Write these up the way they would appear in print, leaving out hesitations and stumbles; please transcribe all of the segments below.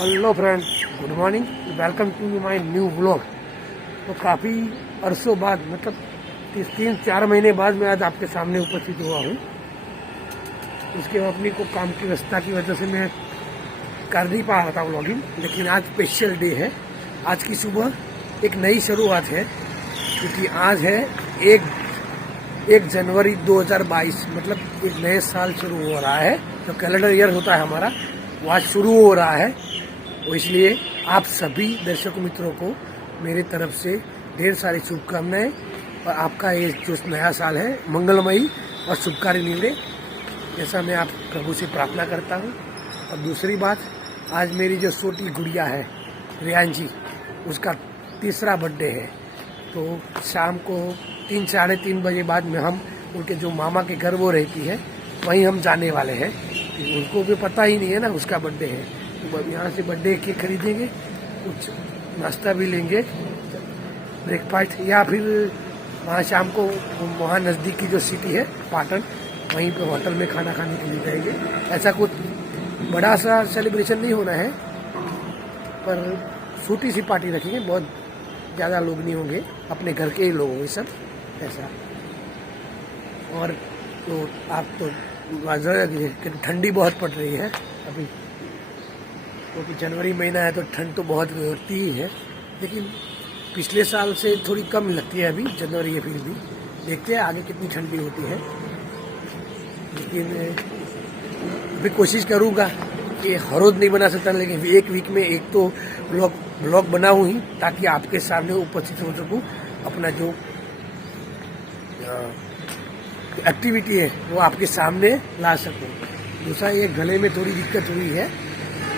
Hello friend, good morning, welcome to my new vlog. तो काफ़ी अरसों बाद, मतलब 3-4 महीने बाद मैं आज आपके सामने उपस्थित हुआ हूँ। उसके अपनी को काम की व्यस्तता की वजह से मैं कर नहीं पा रहा था व्लॉगिंग, लेकिन आज स्पेशल डे है। आज की सुबह एक नई शुरुआत है, क्योंकि आज है 1 जनवरी 2022, मतलब एक नए साल शुरू हो रहा है। जो कैलेंडर ईयर होता है हमारा, वो आज शुरू हो रहा है। तो इसलिए आप सभी दर्शक मित्रों को मेरी तरफ से ढेर सारी शुभकामनाएं, और आपका ये जो नया साल है मंगलमयी और शुभकारी निकले, ऐसा मैं आप प्रभु से प्रार्थना करता हूँ। और दूसरी बात, आज मेरी जो छोटी गुड़िया है रियांजी, उसका 3रा बर्थडे है। तो शाम को 3-3:30 बजे बाद में हम उनके जो मामा के घर वो रहती है, वहीं हम जाने वाले हैं। उनको भी पता ही नहीं है ना उसका बर्थडे है। तो अब यहाँ से बर्थडे केक खरीदेंगे, कुछ नाश्ता भी लेंगे, ब्रेकफास्ट, या फिर वहाँ शाम को वहाँ नज़दीक की जो सिटी है पाटन, वहीं पे होटल में खाना खाने के लिए जाएंगे। ऐसा कुछ बड़ा सा सेलिब्रेशन नहीं होना है, पर छोटी सी पार्टी रखेंगे, बहुत ज़्यादा लोग नहीं होंगे, अपने घर के ही लोग होंगे सब, ऐसा। और तो आप तो ठंडी बहुत पड़ रही है अभी, क्योंकि जनवरी महीना है तो ठंड तो बहुत होती ही है, लेकिन पिछले साल से थोड़ी कम लगती है अभी जनवरी है। फिर भी देखते हैं आगे कितनी ठंडी होती है, लेकिन अभी कोशिश करूँगा कि हर रोज नहीं बना सकता, लेकिन एक वीक में एक तो ब्लॉग बनाऊँ ही, ताकि आपके सामने उपस्थित हो सकूँ, अपना जो एक्टिविटी है वो आपके सामने ला सकूँ। दूसरा, ये गले में थोड़ी दिक्कत हुई है,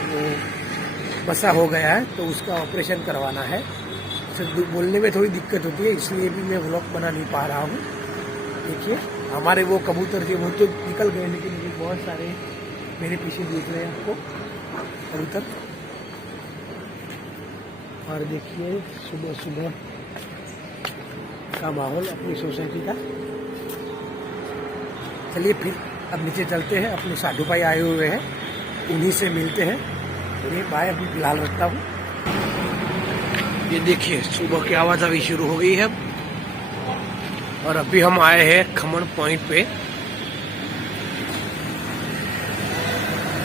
तो बसा हो गया है, तो उसका ऑपरेशन करवाना है। तो बोलने में थोड़ी दिक्कत होती है, इसलिए भी मैं व्लॉग बना नहीं पा रहा हूँ। देखिए हमारे वो कबूतर थे, वो तो निकल गए, लेकिन भी बहुत सारे मेरे पीछे देख रहे हैं आपको कबूतर। और देखिए सुबह सुबह का माहौल अपनी सोसाइटी का। चलिए फिर अब नीचे चलते हैं, अपने साधु भाई आए हुए हैं, उन्हीं से मिलते हैं। ये बाय अभी फिलहाल रखता हूँ। ये देखिए सुबह की आवाज़ अभी शुरू हो गई है, और अभी हम आए हैं खमन पॉइंट पे।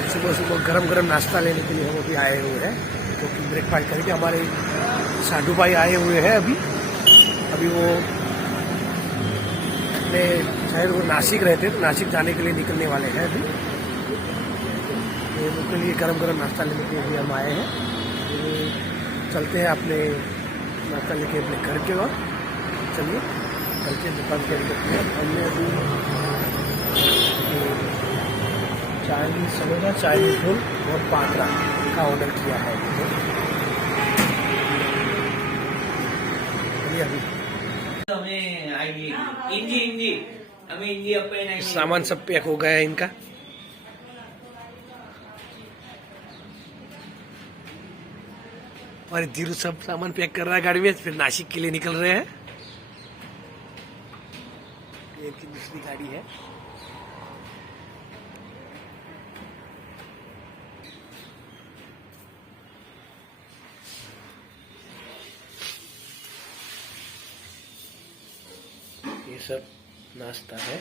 सुबह सुबह गरम गरम नाश्ता लेने के लिए हम अभी आए हुए हैं, क्योंकि ब्रेकफास्ट करके हमारे साधु भाई आए हुए हैं अभी वो अपने, शायद वो नासिक रहते, तो नासिक जाने के लिए निकलने वाले हैं अभी। तो उनके लिए गरम गरम नाश्ता लेने के लिए हम आए हैं। तो चलते हैं अपने नाश्ता लेके अपने घर के वक्त। चलिए घर के दुकान के करते हैं। हमने अभी चाइनीज समोसा, चाइनीज रोल और पात्रा का ऑर्डर किया है। अभी सामान सब पैक हो गया है इनका। और धीरू सब सामान पैक कर रहा है गाड़ी में, फिर नासिक के लिए निकल रहे हैं। ये की दूसरी गाड़ी है। ये सब नाश्ता है,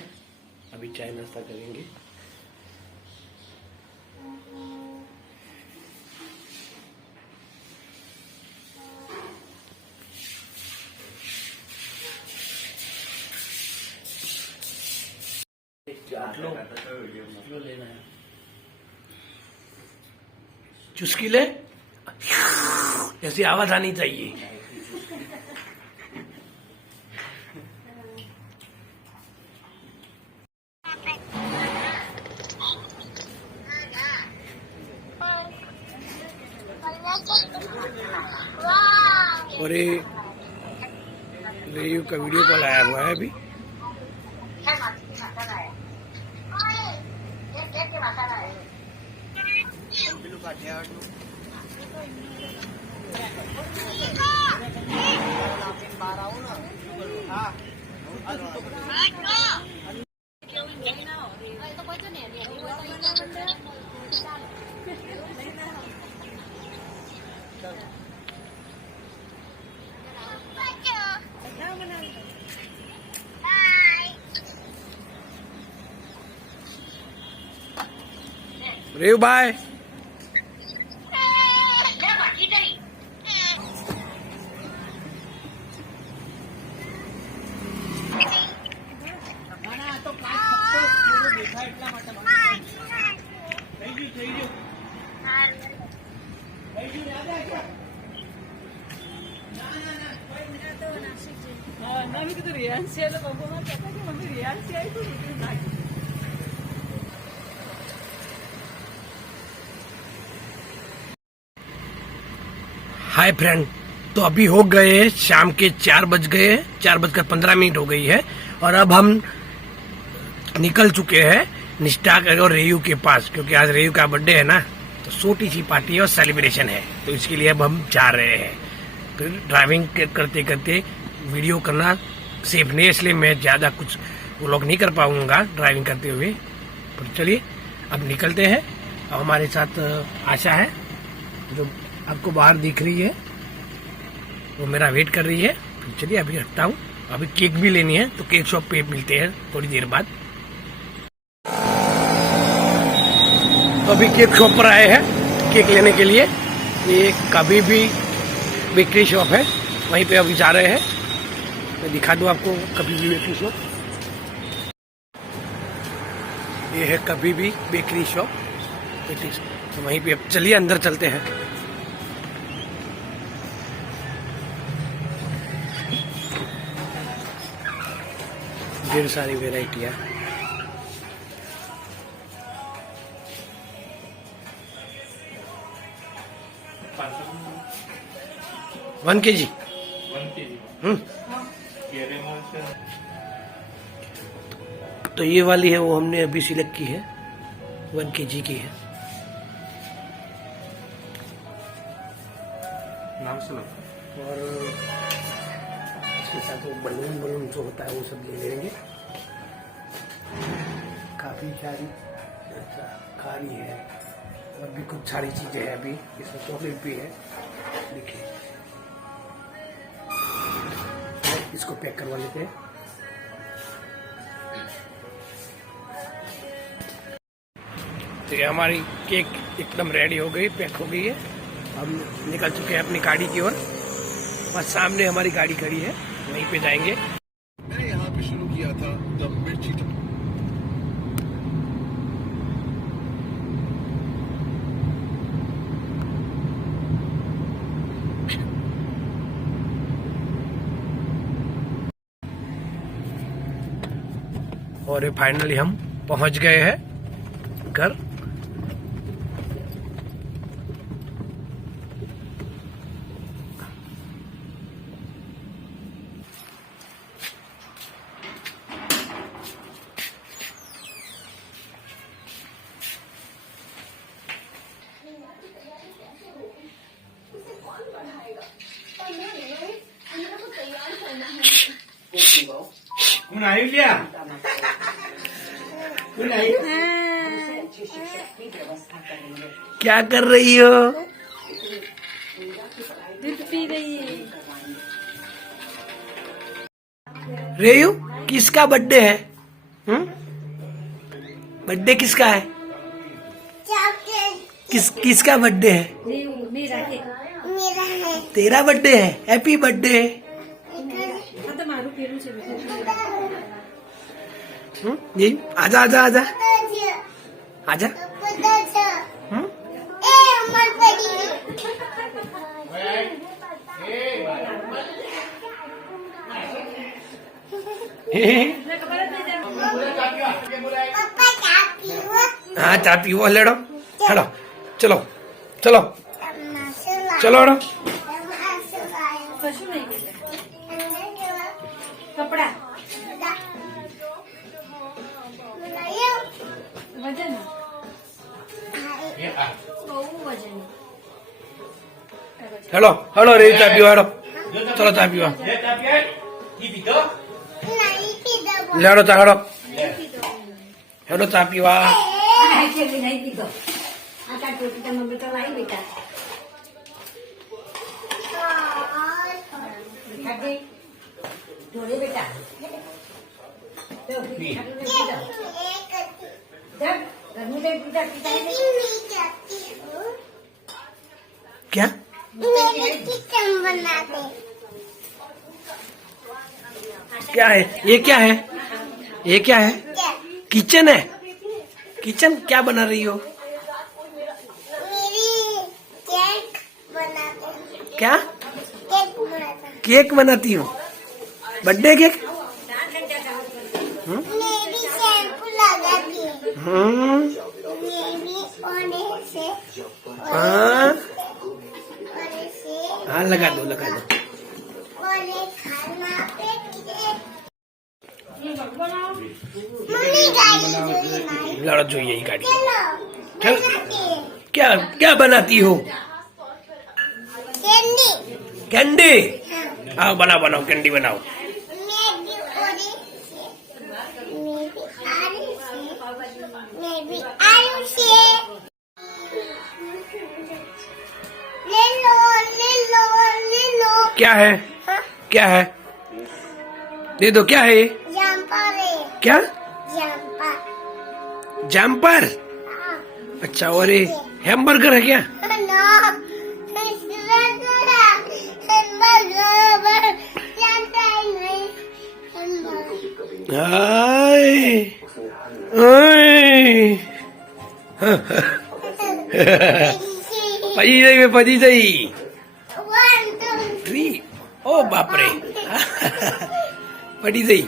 अभी चाय नाश्ता करेंगे। लो लेना है, चुस्की ले, ऐसी आवाज आनी चाहिए। और ये रेयू का वीडियो कॉल आया हुआ है अभी। रेव बाय। हाय फ्रेंड, तो अभी हो गए शाम के 4 बज गए, 4:15 हो गई है और अब हम निकल चुके हैं निष्ठा और रेयू के पास, क्योंकि आज रेयू का बर्थडे है ना, तो छोटी सी पार्टी और सेलिब्रेशन है, तो इसके लिए अब हम जा रहे हैं। फिर ड्राइविंग करते करते वीडियो करना सेफ नहीं है, इसलिए मैं ज्यादा कुछ व्लॉग नहीं कर पाऊंगा ड्राइविंग करते हुए। तो चलिए अब निकलते हैं। अब हमारे साथ आशा है जो आपको बाहर दिख रही है, वो मेरा वेट कर रही है। तो चलिए अभी रखता हूँ, अभी केक भी लेनी है, तो केक शॉप पे मिलते हैं थोड़ी देर बाद। तो अभी केक शॉप पर आए हैं केक लेने के लिए। ये कभी भी बेकरी शॉप है, वहीं पे अभी जा रहे हैं। मैं दिखा दूं आपको कभी भी बेकरी शॉप। ये है कभी भी बेकरी शॉप, तो वहीं पे अब चलिए अंदर चलते हैं। ढेर सारी वेराइटियाँ। वन के जी। तो ये वाली है, वो हमने अभी सिलेक्ट की है, 1 kg की है। नाम सुनो। और इसके साथ वो बलून जो होता है वो सब ले लेंगे। काफी सारी खारी है और भी कुछ सारी चीजें हैं। अभी इसमें चॉकलेट भी है, देखिए। इसको पैक करवा लेते हैं। तो ये हमारी केक एकदम रेडी हो गई, पैक हो गई है। हम निकल चुके हैं अपनी गाड़ी की ओर। बस सामने हमारी गाड़ी खड़ी है, वहीं पे जाएंगे। मैंने यहाँ पे शुरू किया था द मिर्ची। और ये फाइनली हम पहुंच गए हैं घर। क्या कर रही हो? दूध पी रही है। रेयू, किसका बर्थडे है? बर्थडे किसका है? किसका बर्थडे है? मेरा है। तेरा बर्थडे है। Happy birthday. जी, आजा आजा आजा आजा। हाँ चाय पीवो, लेडो हेलो, चलो चलो चलो हेडो। कपड़ा वजन वजन हेलो हेलो रे, चाय पीवा हेडो, चलो चाय पीवा लेडो चाय हेडो हेडो चाय पीवा। नहीं पी दो। आटा टोटी का मम्मी तो लाई बेटा। જોડે બેટા ઘરનું કઈ પૂજા પીતા क्या क्या है ये? क्या है ये? क्या है? किचन है। किचन क्या बना रही हो? क्या केक बनाती हो? Birthday cake? हाँ हाँ लगा दो लगा दो। लड़ा जो यही गाड़ी चल। क्या क्या बनाती हो? कैंडी। आओ बनाओ बनाओ कैंडी बनाओ। क्या है? क्या है? दे दो। क्या है ये? क्या? जम्पर। अच्छा और ये हैमबर्गर है क्या? आय आय पजी जाई 3 ओ बापरे पड़ी जाई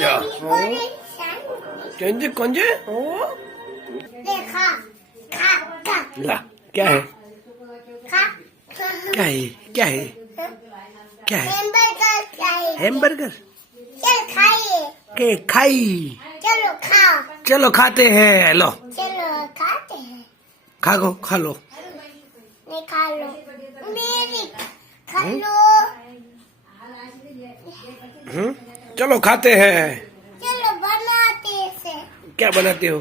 या कंजे कंजे ला क्या है? क्या है? क्या है? क्या है? हैमबर्गर। चल खाइए। के खाई। चलो खाओ। चलो खाते हैं। लो चलो खाते हैं। खा लो खा लो। नहीं खा लो मेरी खा लो। चलो खाते हैं। चलो बनाते से। क्या बनाते हो?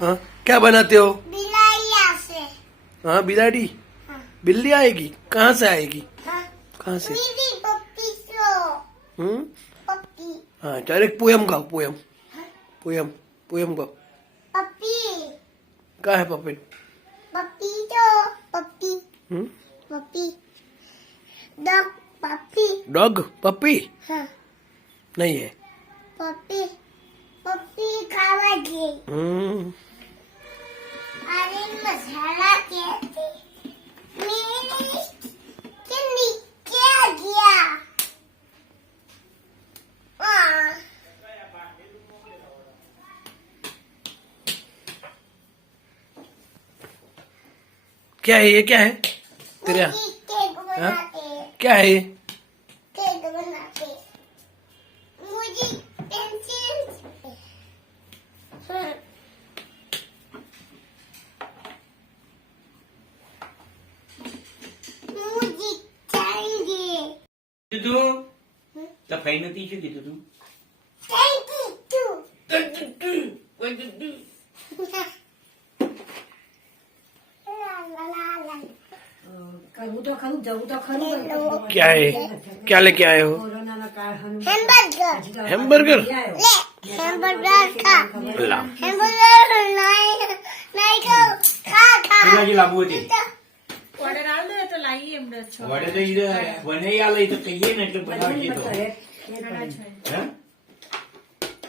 हाँ क्या बनाते हो? बिलाइया से। हाँ बिलाड़ी। हाँ। बिल्ली आएगी? कहाँ से आएगी? हाँ। कहाँ से? मेरी पप्पी सो। पप्पी। हाँ चल एक पोयम गाओ। पोयम पोयम पोयम गाओ। पप्पी। क्या है पपेट? पप्पी तो पप्पी। पप्पी डॉग पप्पी। डॉग पप्पी हाँ नहीं है। पप्पी पप्पी खावागी। अरे मसाला कहते मेरी चिल्ली क्या गया? क्या है ये? क्या है तेरे यहाँ? केक बनाते। क्या है ये? केक बनाते। मुझे पेंसिल। मुझे चाहिए। તું તો ફઈ નથી શું કીધું તું Thank you. La la la. કરવું તો ખરું જવું તો ખરું क्या है? क्या लेके आए हो? કોરોનાના કાળ Hamburger. हैमबर्गर। ले hamburger खा। ला hamburger नहीं नहीं खा खा। પેલાજી લાંબુ હતી ઓર્ડર આલ દે તો લાવી એમને છો વડે તો ઈ બનાવી આલે તો કહીએ ને એટલે બનાવી તો હે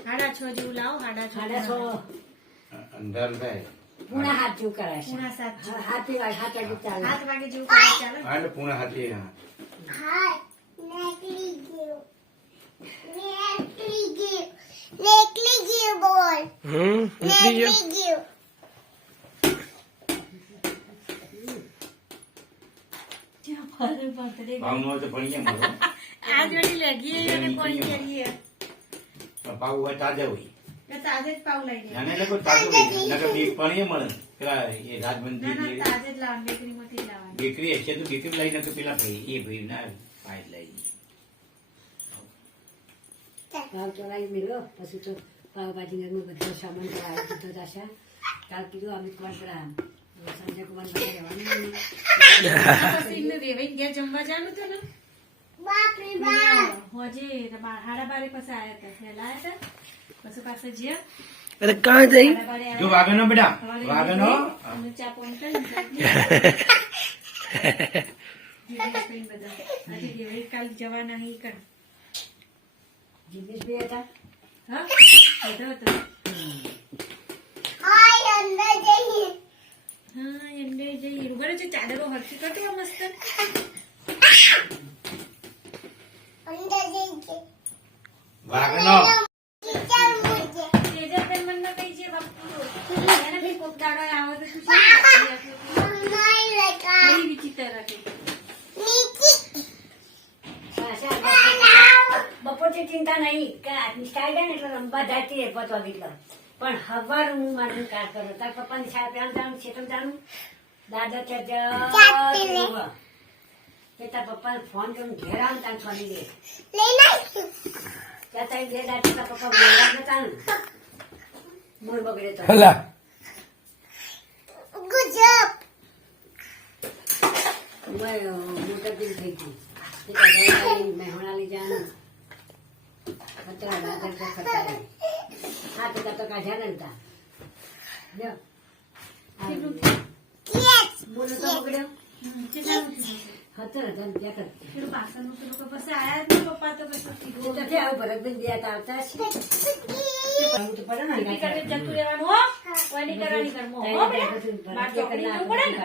હાડા છો જેવું લાવો હાડા છો સાડા છ અંધાર થાય પૂણા હાથ જેવું કરાય છે પૂણા સાત હાથ વાગે ચાલે 7 વાગે જેવું કરે ચાલે હા એટલે પૂણા હાથે Hi. Nekli give. Nekli give. Nekli give boy. निकली ये। Nekli give. ભાવનો હોય તો પડી કેમ કરો આજ વળી લેગી અને કોણી કરીએ પાવ હોય તાજા હોય એ તાજે જ પાવ લઈ લે નાને લોકો તાજું હોય નકર બી પણીએ મળે પેલા એ રાજબંધી ના ના તાજે જ લાવ બેકરીમાંથી જ લાવવાની બેકરી હશે તો બેકરી લઈ નકર પેલા ભાઈ એ ભાઈ ના પાય લઈ પાવ ચલાવી મેળવો પછી તો પાવભાજી બધો સામાન તો આવી દીધો જશે કાલ કીધું અમિત કુમાર પેલા સંજય કુમાર પાસે રહેવાનું પછી એમને રેવાઈ ગયા જમવા જવાનું હતું ને બાપ રે બાપ. હોજે 12:30 પછી આયા હતા વહેલા આયા હતા પછી પાછા જ્યાં अरे कहाँ जाई 12:30 જો વાગનો બેટા સવારે વાગનો અને ચા પોન કરી બધા આજે રેવાઈ કાલ જવાના અહીં કર જીગીશ બી હતા હા બધો હતો હાય અંદર જઈએ. હા એમને જઈ બરાબર છે ચાદરો હરખી કરતો મસ્ત અંદર જઈએ. વાગનો કિચન મુજે. તેજલબેન મને કઈ છે બાપુ એને બી કોક દાડો આવે તો તું શું કરતી આટલું? માય લગા. બધી વિચિત્ર હતી નીચે. બપોરથી ચિંતા નહીં કે આજની સ્ટાઈલ ને એટલે રમવા જાતી એ પતો દીકરો પણ હવાર હું મારું કાર કરો તાર પપ્પાની શાળા પહેલા જવાનું છેતમ જવાનું દાદા જાતી લે. ત્યાં કે તાર પપ્પાને ફોન કરીને ઘેર આવ તાર છોડી દે લઈ નાખ્યું. ત્યાં તારી બે દાદી તાર પપ્પા બોલવા નતા ને મૂળ બગડે તો हला ગુજબ. મોટર દિન થઈ ગઈ મહેણા લઈ જવાનું ખતરા દાદર તો ખતરા હા તો કાઢ્યા ને હતા લ્યો. આ કેચ. બોલો તો બગડ્યો કેટલાનું થયું? 17,000 પેલું પાછળનું પેલું તો પછી આયા જ નહીં પપ્પા તો પછી કીધું ત્યાંથી આવું ભરતભાઈ બે હતા આવતા હશે આવું તો પડે ને ટીવી કરે જતું રહેવાનું હો કોઈની કરવાની ઘરમાં હો બેટા બાર ચોકડી જવું પડે ને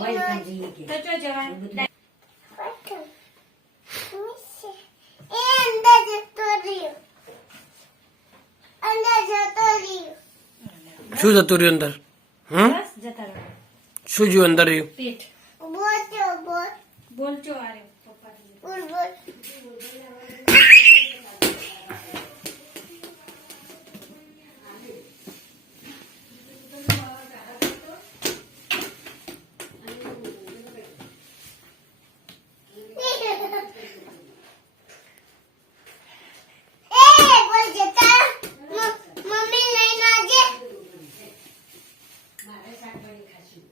હોય પણ જઈએ કે તો ચો જવાનું એ અંદર જતો રહ્યો. અંદર જતો રહ્યો. શું જતું રહ્યું અંદર બસ જતા રહો શું જ્યું અંદર રહ્યું પેટ બોચો બોચ. બોલચો આરે પપ્પા બોલ બોલ. એ બોલ જતા. મમ્મી લઈને આવજે. મારે શાકભાજી ખાશું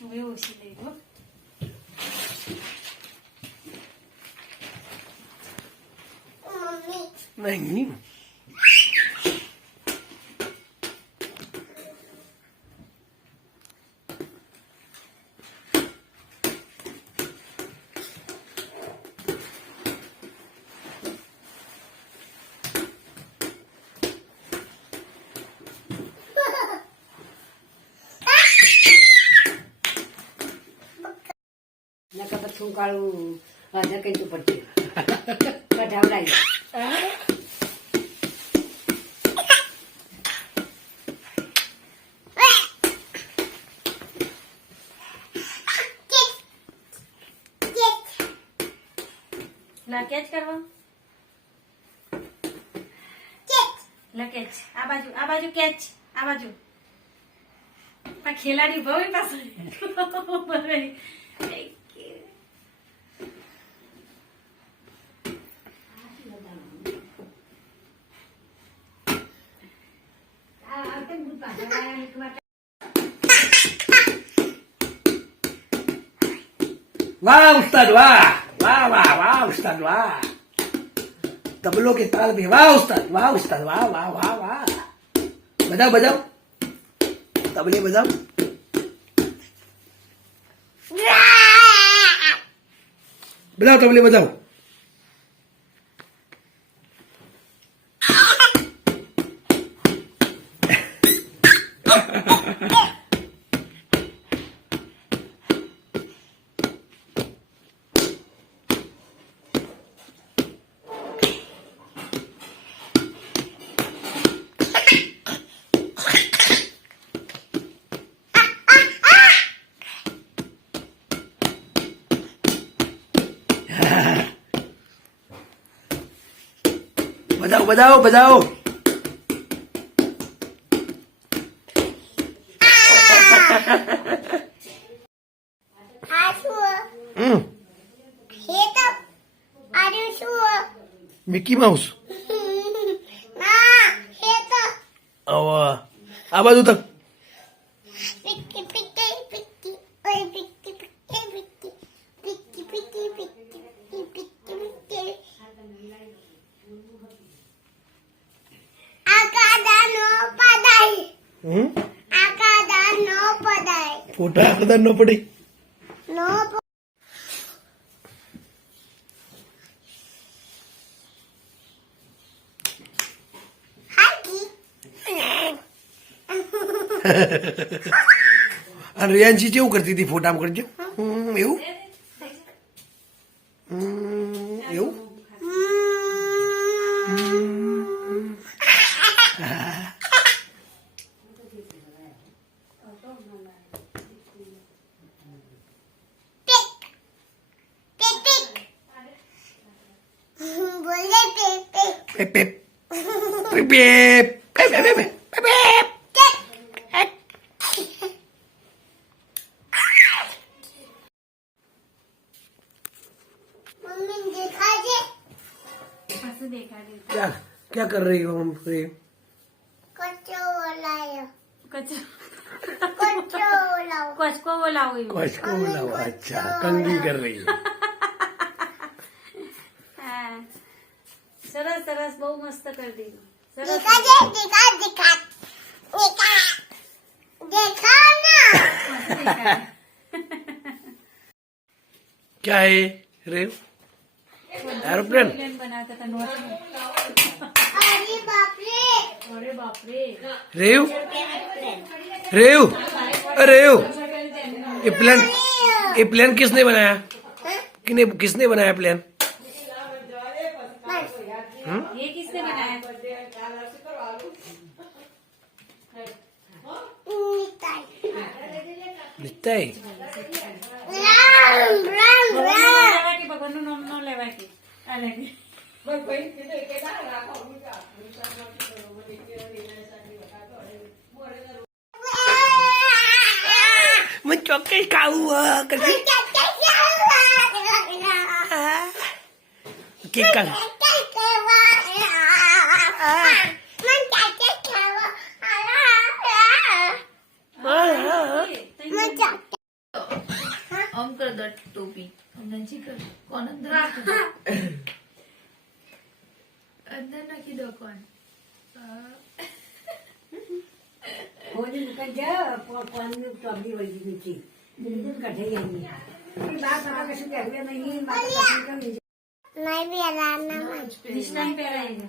હવે ઓછી લઈ લો મમ્મી नहीं નકર પછી શું કાળું હજાર કઈ તું પડતી કઢાવડાવી લકેજ કરવા લકેજ આ બાજુ કેચ આ બાજુ પણ ખેલાડી ભાઈ પાસે वाह उस्ताद वाह वाह वाह वाह उस्ताद वाह तबलों के ताल में वाह उस्ताद वाह वाह वाह वाह वाह बजाओ बजाओ तबले बजाओ बजाओ तबले बजाओ बजाओ बजाओ बजाओ આ શું? हम्म ખેતર મિકી માઉસ ના હે તો હવે આ બાજુ તક પિક્કી પિક્કી પિક્કી ઓય પિક્કી પિક્કી પિક્કી પિક્કી પિક્કી પિક્કી પિક્કી પિક્કી આકાદાનો પડાય આકાદાનો પડાય ફોટા આદર ન પડી નો હાકી અને રિયાન્શી કેવું કરતી હતી ફોટામાં કરજો એવું એવું બોલે પેપ પેપ પેપ પેપ પેપ પેપ પેપ પેપ मम्मी देखा जे असं देखाडे क्या क्या कर रही हो हम प्रेम कच्चो लायो कच कच्चो लाओ कचको बोलावं એવું. कुछ को बोला अच्छा कंगी कर रही है હા. સરસ સરસ બહુ મસ્ત કરી દીધું સરસ देखा जे देखा देखा देखा देखा ना મસ્ત દેખાડે. क्या है रेव एरोप्लेन પ્લેન બનાવતા હતા નોટમાં. अरे बाप रे અરે બાપરે रेव रेव अरे रेव ये प्लेन किसने बनाया किसने बनाया प्लेन ये किसने बनाया निताई लिखता है राम राम राम લેવા કે ભગવાનનું નામ ન લેવાય કે આ લે કે. मैं चौके खाऊंगा करके केक का આમ કર દો ટોપી નજીક કર કોણ અંદર નાખી અંદર નાખી દો કોણ होली निकल जा पानी में टॉपी वाली नीचे बिल्कुल कटे जाएंगे फिर बात पापा का शुक्र है नहीं बात का नहीं भी अलाना નિષ્ઠાન પહેરાય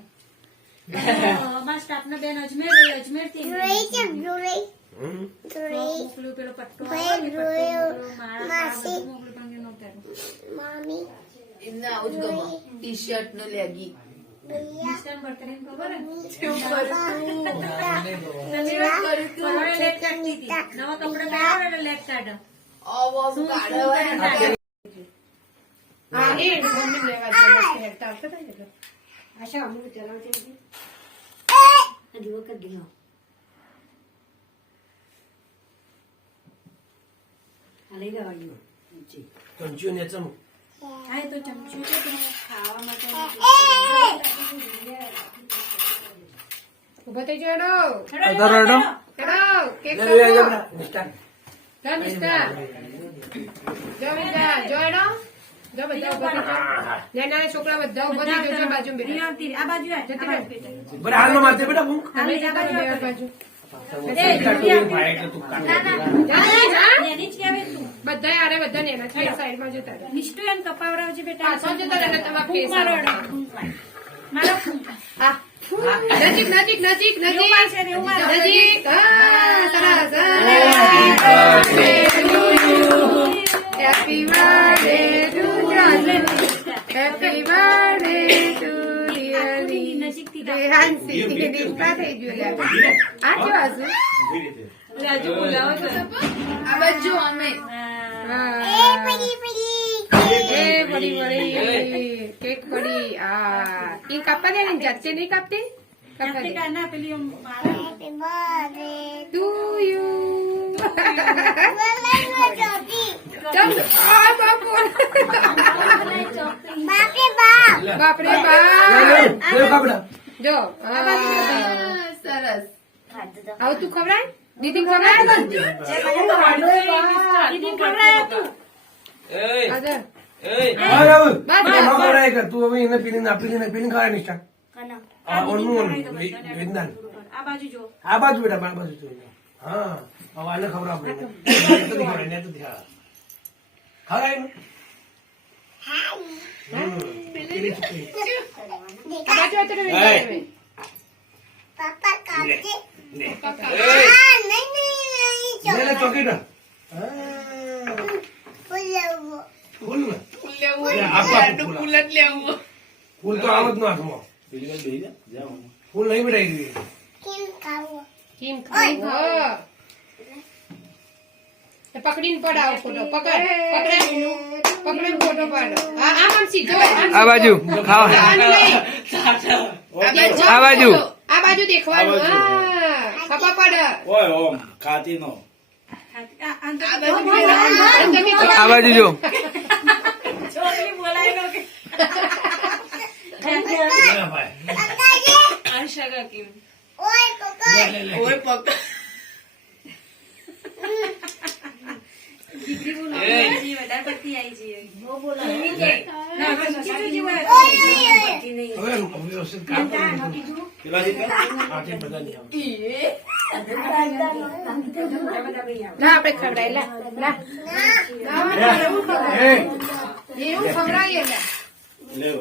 અમારા સ્ટાફના બેન અજમેર રહી અજમેરથી जुड़ई जब जुड़ई जुड़ई મોકલ્યું પેલો પટ્ટો ભાઈ આવે ને, પટ્ટો જોયો. મોકલ્યો, મારા માસી. બાબા મોકલ્યું પણ એ નહોતું આવ્યું. मामी એમને આવું જ ગમે ટી શર્ટ નો લેગી भैया નિષ્ઠાન બર્થડે ખબર હે? मामी પરવાળે લેગ કાઢતી હતી. નવા કપડા પહેરાવે એટલે લેગ કાઢે. આવો આમ શું કાઢવા શું કાઢે? अच्छा हम लोग चलाते हैं वो कर दिया अलेगा वाली नीचे कंचू ने चम હા, એ તો ચમચું છે તો ખાવા માટે ઉભો થઈ જડો अदर रडो ચડો કેક ले ले जा निष्ठान જા મિસ્ટર જો મિસ્ટર જોડો જો બધા ઉભા થઈ જાઓ નાના છોકરા બધા ઉભા થઈ જજો બાજુ બેઠા નહીં આવતી. આ બાજુ આવ. જતી આ રહે. બાજુ બેટા. बड़ा हाल में मारते बेटा मुंह તમે આ જતા બાજુ રહો આવ. બાજુ એ, જલ્દી આવ. ના, ના. જા, જા. એની જ કહેવાય તું. બધા આરે બધા નેના છે સાઈડમાં જતા રહે નિષ્ઠુ એમ કપાવડાવજે બેટા. પાછળ જતા રહે તમારા ફૂંક face મારો આવે. એડો, ફૂંક માર. મારો ફૂંક. હા નજીક નજીક નજીક એવું મારશે ને એવું મારો. નજીક હા સરસ happy birthday to happy birthday to નજીકથી રેહાન્સી નિષ્ઠા થઈ ગયું આ કેવા છે રાજુ બોલાવો છો. આ બાજુ અમે ए पड़ी पड़ी એ પડી પડી કેક પડી આ એ કાપવા દે ને જાતે નહીં કાપતી કાપવા નાખતી દે કા ના પેલી આમ મારે. हैप्पी बर्थडे ટુ યુ बोलो जोगी ચમ આ બાપુ बाप रे बाप બાપરે બાપ જો સરસ હવે તું ખવડાય દીદી ખવડાય દીદી ખવડાય તું. આગળ. તું હવે એને પીલીને આપી દે પીલીને ખાવા નિષ્ઠા વેદનાન આ બાજુ જો. આ બાજુ બેટા આ બાજુ જોઈ હા હવે આને ખબર આપણે ખાવા એનું બાજુ અત્યારે વેચાય. પાપા કાપજે લે. લે ચોકીટ ફૂલવો ફૂલ ને લેવું ફૂલ જ લેવું ફૂલ તો આવત નો હાથમાં પેલી વાર બેહી જા. જાઓ. ફૂલ નહીં બેઠાઈ ગઈ કેમ ખાવો કેમ ખાવું? પકડીને પડાવો ફોટો પકડ પકડે ફોટો પાડો હા આમ સીધો આ બાજુ ખાવા આ બાજુ આ બાજુ દેખવાનું હા ખપા પડ ઓય ઓમ ખાતી નો આ બાજુ જો છોકરી બોલાય નો કે. આશા કાકી. ઓય પકડ ઓય પગ દીકરી બોલાય જી વધારે પડતી આવી જઈએ. બહુ બોલાય. ના હવે સોસાયટી ઓય પડતી નહીં. હવે વ્યવસ્થિત કામ ના કીધું. પેલા દીકરા આટલે બધા નહીં આવે ના આપણે ખવડાય લા એવું ખવડાવીએ લા લેવો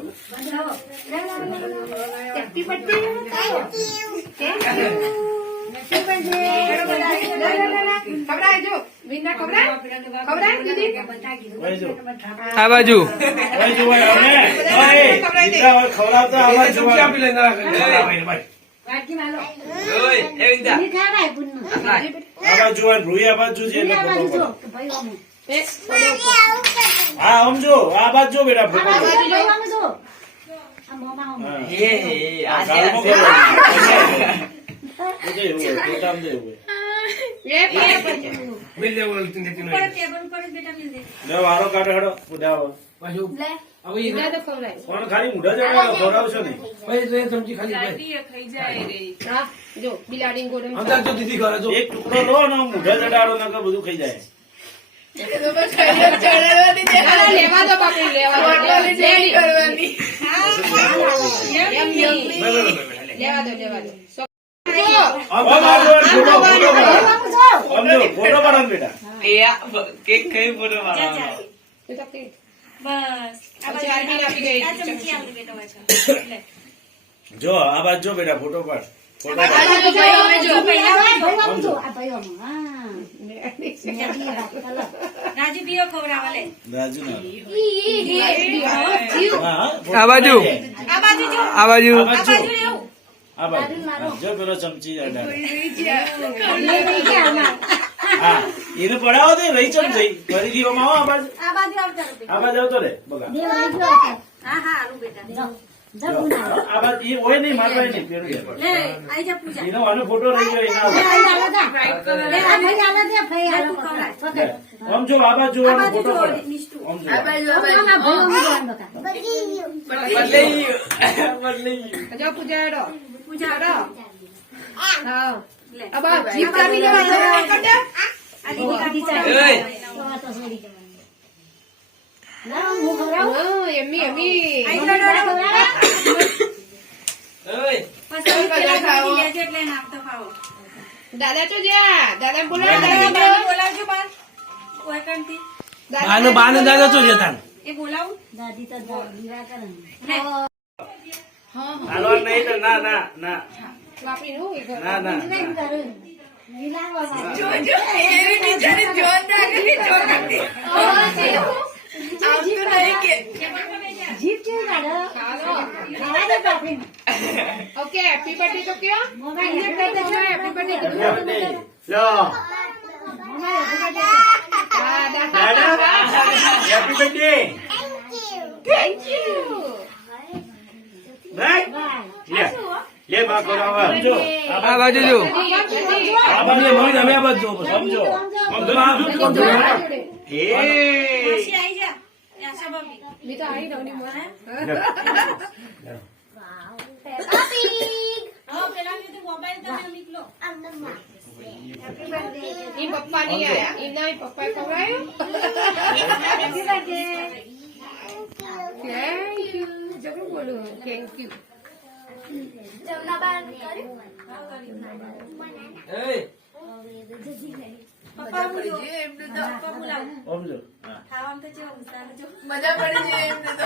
હેપી બર્થડે ખવડાય જો વિના ખવડાય દીદી ઓય જો આ બાજુ ઓય જો ઓય હવે ઓય દીકરા ઓય ખવડાવતા આવા ચમચી આપી લે ના આવા જો ઓય ભૂઈ આવા જો છે એટલે ફોટો પાડો. હા આમ જો આ બાજુ જો બેટા ફોટો પાડો. હા. આ ગાળમાં કરવાનું. એ તો એવું હોય, ફોટામાં તો એવું હોય. મિલ દે ઓલ તીન તીન ઉપર ટેબલ ઉપર જ બેટા મિલ દે. લે વારો કાઢો હેડો ઉડાવો. બાજુ હવે એ વિના તો ખવડાય કોણ ખાલી મુઢા જવા ખવડાવશો ને ભાઈ તો એ ચમચી ખાલી ભાઈ હા જો બિલાડીને ગોડમ અંદર જો દીદી કરે જો એક ટુકડો લો ને મુઢા ચડાડો નકર બધું ખાઈ જાય. લેવા દો બાપુ લેવા દો લેવા દો આમ બાજુ ફોટો ફોટો પાડો. આમ જો ફોટો પાડો ને બેટા. જા, જા. એ તો કે બસ આ પછી બાજુ આરબી આપી ગઈ આ ચમચી આપી બેટા વાંચો. લે. જો આ બાજુ જો બેટા ફોટો પાડ. ફોટો આ પાડ. બાજુ જો પહેલા રાજુ બીઓ ખવડાવવા લે. રાજુ ના. આ બાજુ આ બાજુ જો આ બાજુ આ આ બાજુ બાજુ લેવું. આ બાજુ હા, જો પેલો ચમચી અડાડે. હા એને પડાવો દે રહી ચમ જઈ ફરી દીવામાં આવો આ બાજુ આવતા રહો બેટા. આ બાજુ આવતો રે બગા. હા હા આલું બેટા. આ બાજુ એ હોય નહીં મારવાય નહીં પેલું છે. લે આઈ જા પૂજા. એનો આનો ફોટો રહી ગયો એના ઉપર. લે આ ભાઈ આલે દે ભાઈ આલે તું ખવડાવ. આમ જો આ બાજુ આ આનો બાજુ ફોટો જો પાડો. નિષ્ઠુ. આમ જો. જો પૂજા હેડો પૂજા હેડો હા લે. અબા જીપ કાઢી લેવા દો કર દે આ દીદી કાઢી એમી એમી આઈ જા પછી પેલા ખાઈ લેજે એટલે નામ તો ખાવો. દાદા તો જ્યાં દાદા બોલાવ દાદા બોલાવજો બાર. કોઈ કંતી. બાનો બાનો દાદા તો જતા એ બોલાવું. લે. હાલો નહીં તો ના ના ના વાપરી નું એક ના ના જોજો એવી બિચારી જોન રાખી જોકાતી આવતું નહીં કે ઓકે હેપી બર્થડે તો કયો હેપી બર્થડે લો હા દાદા હેપી બર્થડે થેન્ક યુ લે બા કોરાવા સમજો આ બાજુ જો આ બાજુ મમ્મી તમે આ બાજુ સમજો પછી આઈ જા. અચ્છા ભાભી મેં તો આવી રહું ની મોને હા પેલા કીધું મોબાઈલ તમે નીકળો એ પપ્પા નહીં આયા એના પપ્પાએ ખવડાયું થેન્ક યુ જબરું બોલું થેન્ક યુ પપ્પા બોલો પપ્પા બોલાવો ઓમ જો હા ખાવાનું તો જેવું સારું જો મજા પડી જાય એમને તો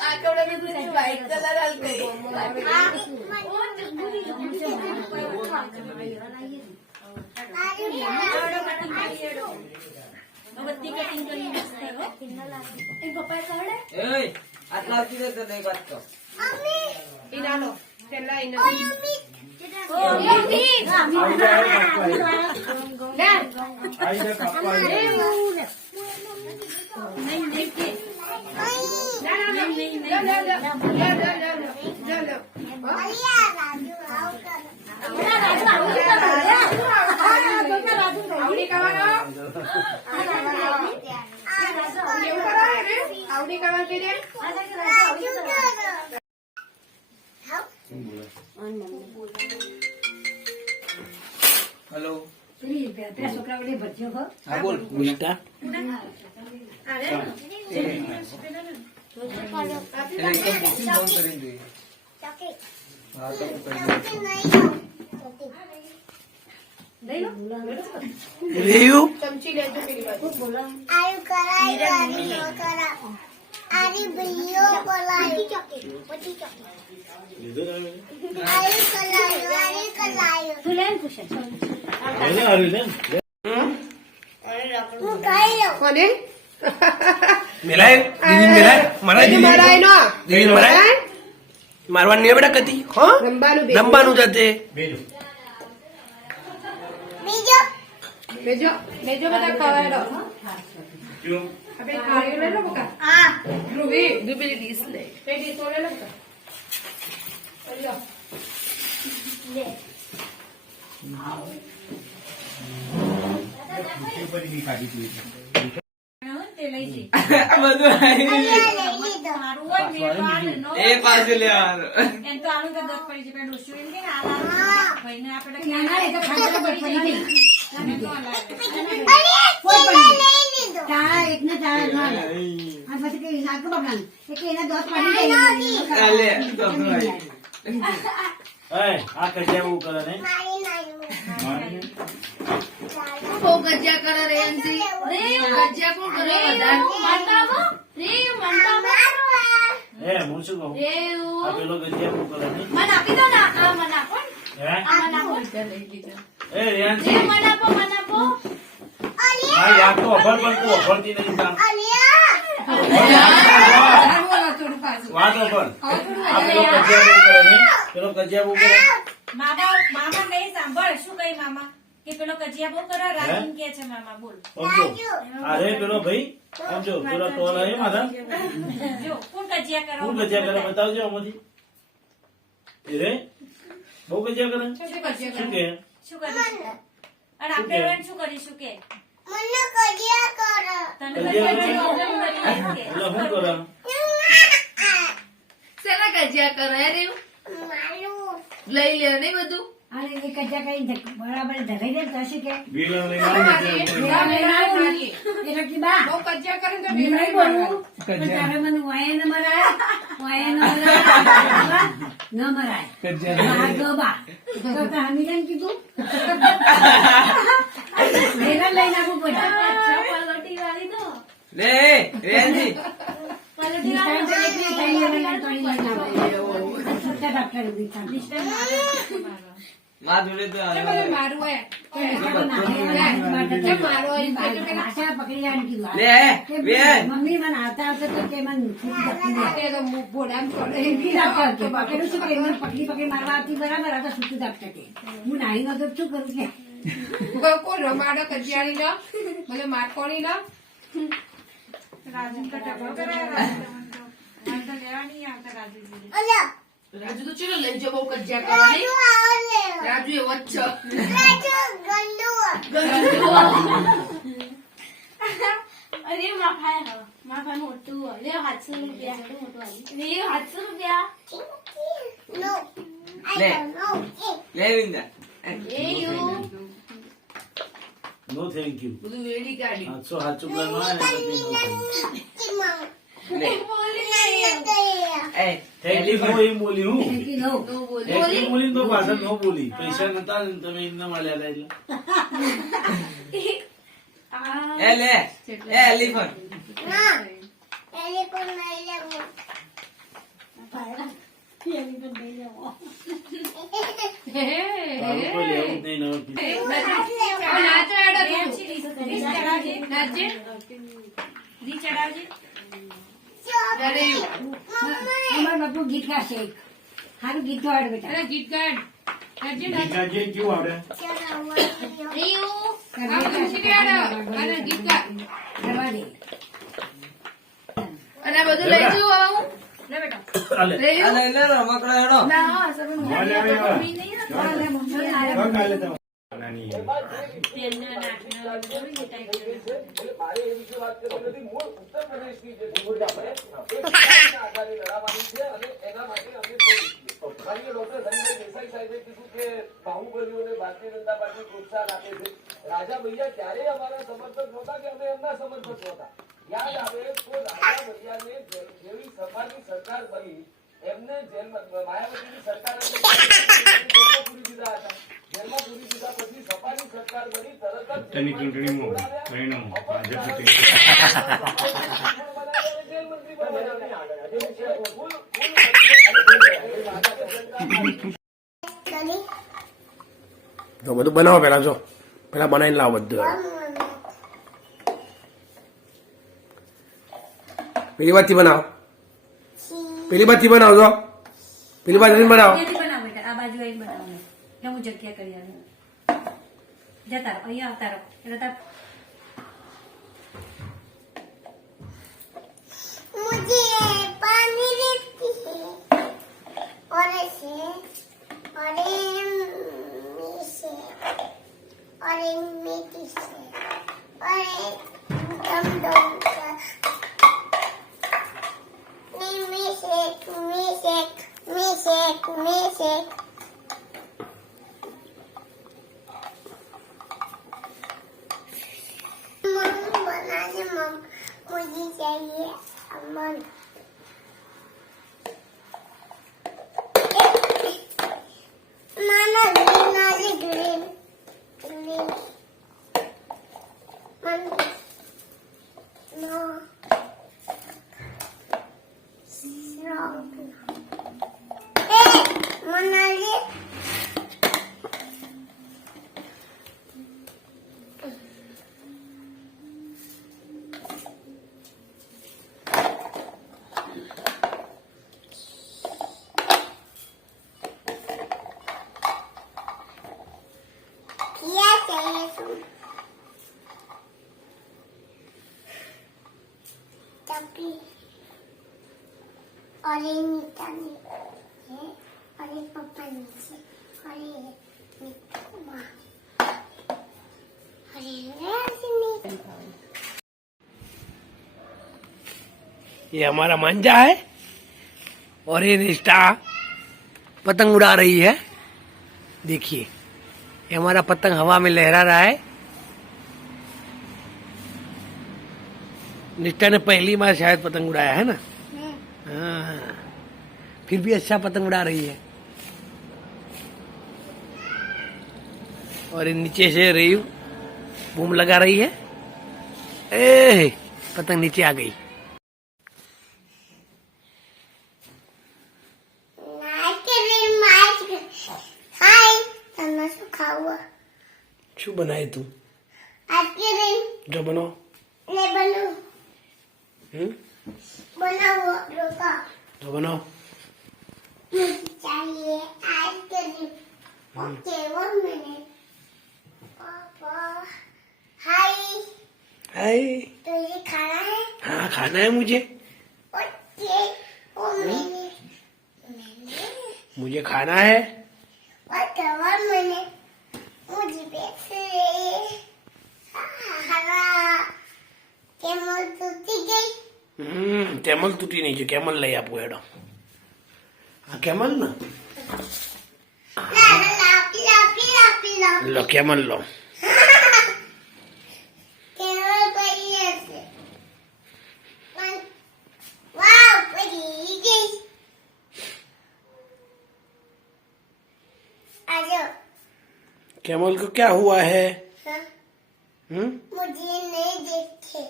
આ કપડા બધું વ્હાઈટ કલર હલકે બધી કટિંગ કરી મસ્ત હો આટલા સુધી તો નહીં વાત તો ઈના લો પેલા ઈના આવડી કરવા કે રે હેલો પેલા છોકરા વડે ભજીયો ખો હા બોલ મિષ્ટા ચમચી લેજો પેલી બાજુ આયુ કરાય આરી નો કરા આરી ભઈઓ બોલાય પછી આયુ કલાયો તું લે પૂછે હું ખાઈ લઉં કોને मिलाए दीदी मिलाए मारा હજુ મરાય નો दीदी मारा मारवानी है बेटा कती हाँ રંબાનું બે रंबानु जाते બીજો બેજો બેજો બધા ખવાડો આપણે ખાઈ લે લો બકા આ ધ્રુવી ધ્રુવી ડીશ લે એ ડીશ ઓલે લો બકા ઓલ્યો લે તે લઈ જઈ બધું લઈ લીધો મારું હોય મેં તો આને નો એ પાસે લેવાનું એમ તો આનું તો દસ પડી છે પેલું ડોસ્યું એમ કે આ ભાઈને આપણે નાના એ તો ખાતા પડી ગઈ તમે તો લાવે અરે લઈ લીધો તારા એકને તારા ના લે આ પછી કે નાક બબલાન કે એના દોત પડી ગઈ ચાલે તો ભાઈ આ કજિયા બહુ કરે ને મારી નાયું બહુ ગજ્યા કરે રે અંશી ગજ્યા કોણ કરે એ હું શું કહું આ પેલો કજિયા બહુ કરે ને મને આપી દો ને આ મને આપો હે લઈ લીધા એ રેન્સી મને આપો મારી વાત તો અભર પણ તું અભરતી નહીં કામ અલિયા વાત અભર આ પેલો કજિયા બહુ કરે ને પેલો કજિયા બહુ કરે મામા નહીં સાંભળ શું કહી મામા કે પેલો કજિયા બહુ કરો રાજીન કે છે મામા બોલ સમજો અરે પેલો ભાઈ સમજો પેલો ટોલ હે માથા જો કોણ કજિયા કરો શું કજિયા કરે બતાવજો આમાંથી એ રે બહુ કજિયા કરે શું કે શું કરીશું અને આપણે એમ શું કરીશું કે મને કડિયા કરો તને કજિયા કજિયા કરે? કરો એટલે શું કરે શેના ગજ્યા કરે રે મારું લઈ લે નહીં બધું અને એ કજ્જા કઈ બરાબર ધરાઈ દે તો શું કે વેલા લઈને આવી એટલે કે બા બહુ કજ્યા કરે તો હું નહીં બોલું પણ તારે મને વાય ન મરાય ન મરાય ગો બા તો કામી કેમ કીધું વેલા લઈને આવવું પડે પલોટી વાળી દો લે રેન્સી પલોટી માં જોડે તો બધું મારું હે મમ્મી મને આવતા આવતા તો કે મને તે તો ભોળામ છોડે પકડી મારવા આવતી બરાબર આ તો છૂટું દાપતા કે હું નાહી નતો શું કરું કે કોઈ રમાડો કજિયાળી નો મને માકોણી નો રાજુ તો ટકો કરે રાજુ તો લેવા નહીં આવતા રાજુ જોડે અલ્યા રાજુ તો ચલો લઈ જાઓ બહુ કજ્યા કરે નહીં રાજુ એવો જ છે ગંદુ અરે માફા મોટું હોય લે 700 રૂપિયા લે 700 રૂપિયા No. I Leg. don't know. લે વિંદા એ યુ નો થેન્ક યુ બધું વેડી કાઢી 700 હાથ ચુકલા નો આવે નો લે એ થેન્ક યુ નો એમ બોલી હું thank you no thank you બોલી તો પાછળ નો બોલી પૈસા નતા ને તમે એમને મળ્યા હતા એટલે એ લે એ એલિફન્ટ No. Elephant નહીં લેવું. તારું કોઈ લેવું જ નહીં નવું અમારા બાપુ ગીત ગાશે એક સારું ગીત ગાડ બેટા ગીત ગાડ ગીતાજી કેવું આવડે ગીત ગાડ કરવા દે અને આ બધું લઈ જવું આવું લે બેટા હાલે આ લઈ લે રમકડા હેડો ના હા સર હાલે હવે મમ્મી નહીં કાલે તો નાની બાહુબલીઓને ભારતીય જનતા પાર્ટી પ્રોત્સાહન આપે છે. રાજા ભૈયા ક્યારેય અમારા સમર્થક નહોતા કે અમે એમના સમર્થક નહોતા. યાદ આવે તો રાજા ભૈયાને જેવી સભાની સરકાર બની એમને માયાવતીની સરકાર જેલમાં પૂરી દીધા હતા. જેલમાં પૂરી દીધા પછી સભાની સરકાર બની તરત જ જેલ મંત્રી પણ બનાવ્યા. જો બધું બનાવો પેલા જો પેલા બનાવીને લાવો બધું પેલી બાજુથી બનાવો પેલી બાજુથી બનાવો જો પેલી બાજુ બનાવો અહીંયાથી બનાવો બેટા આ બાજુ આવીને બનાવો ને હું જગ્યા કરી આવું જતા રહો અહીંયા આવતા રહો એટલે તાર मुझे पानी देती है और ऐसे और मीठी से और दम दम मिसेक मम बना दे मम मुझे चाहिए अमन माना ग्रीन मन नो strong मनाली क्या चाहिए तुम चपली और ये मीठा नहीं और ये पापा नीचे और ये मीठा और ये मीठा ये हमारा मांझा है और ये निष्ठा पतंग उड़ा रही है देखिए ये हमारा पतंग हवा में लहरा रहा है निष्ठा ने पहली बार शायद पतंग उड़ाया है ना हाँ फिर भी अच्छा पतंग उड़ा रही है और ये नीचे से रेयू बूम लगा रही है ए पतंग नीचे आ गई શું બનાય તું જો બનાવો बनाओ रोका જો બનાવો मुझे चाहिए आइसक्रीम ओके 1 मिनट पापा हाय हाय तो ये खाना है हाँ खाना है मुझे ओके ओ मैंने मुझे खाना है ओके 1 मिनट मुझे पैसे हरा के मुझे કેમલ તૂટી નહીં છે, કેમલ લઈ આપો હેડો. હા કેમલ ને લો, કેમલ લો. कैमल को क्या हुआ है? मुझे नहीं देखे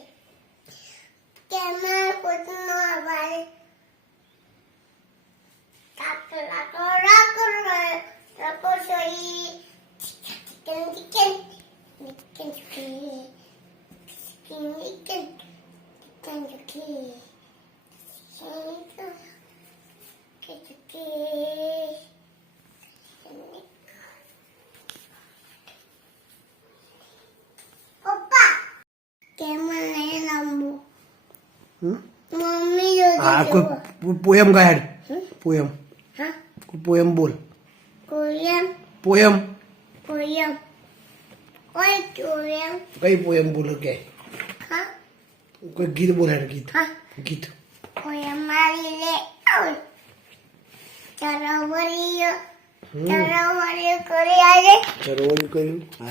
कैमल कुछ न हमारे रखो सोई chicken chicken chicken chicken chicken chicken पप्पा कैमल नहीं लंबू मम्मी हाँ कोई पोयम गा हेड. पोयम. हाँ कोई पोयम बोल. कोयम पोयम. कोयम ओए कोयम कई पोयम बोलो क्या? हाँ कोई गीत बोल हेड. गीत. हाँ गीत. कोयम मारी ले आओ चरवरियो करे आजे चलो કર્યું. હા